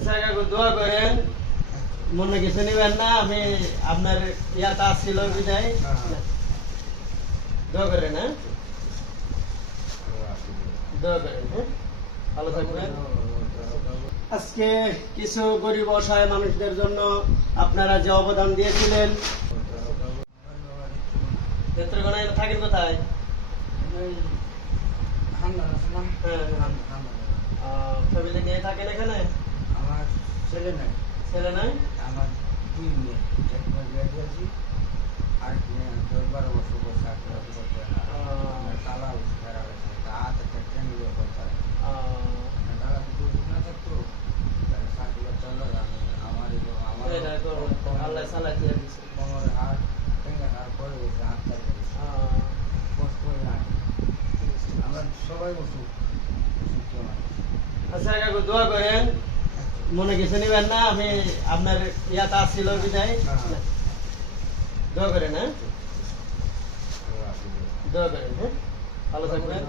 আচ্ছা কাকু দোয়া করেন, মনে কিছু নেবেন না, আমি আপনার ইয়াতে আসছিল বিদায়। দোয়া করেন, হ্যাঁ দোয়া করেন, হ্যাঁ ভালো থাকবেন। আজকে কিছু গরিব অসহায় মানুষদের জন্য আপনারা যে অবদান দিয়েছিলেন। নেত্রকোনায় থাকেন কোথায়? ফ্যামিলি নিয়ে থাকেন এখানে? আমার ছেলে নাই, ছেলে নাই? আমার 2 মেয়ে, একবার বিয়ে দিয়েছি, আর 10-12 বছর পর চাকরি করতে আমার তালা ফেরা হয়েছে, হাত একটা ট্রেনিং করতে তারা যদি না থাকতো তাহলে চাকরিটা চলে আমার আল্লাহ সালাহ দিয়ে দিচ্ছে। কোমরে হাত ভেঙে হাত পড়ে গেছে, হাত চাল গেছে, কষ্ট করে না আমরা সবাই বসুক। আচ্ছা কাকু দোয়া করেন, মনে কিছু নেবেন না, আমি আপনার ইয়াতে আসছিল বিদায়। দোয়া করেন, হ্যাঁ দোয়া করেন, হ্যাঁ ভালো থাকবেন।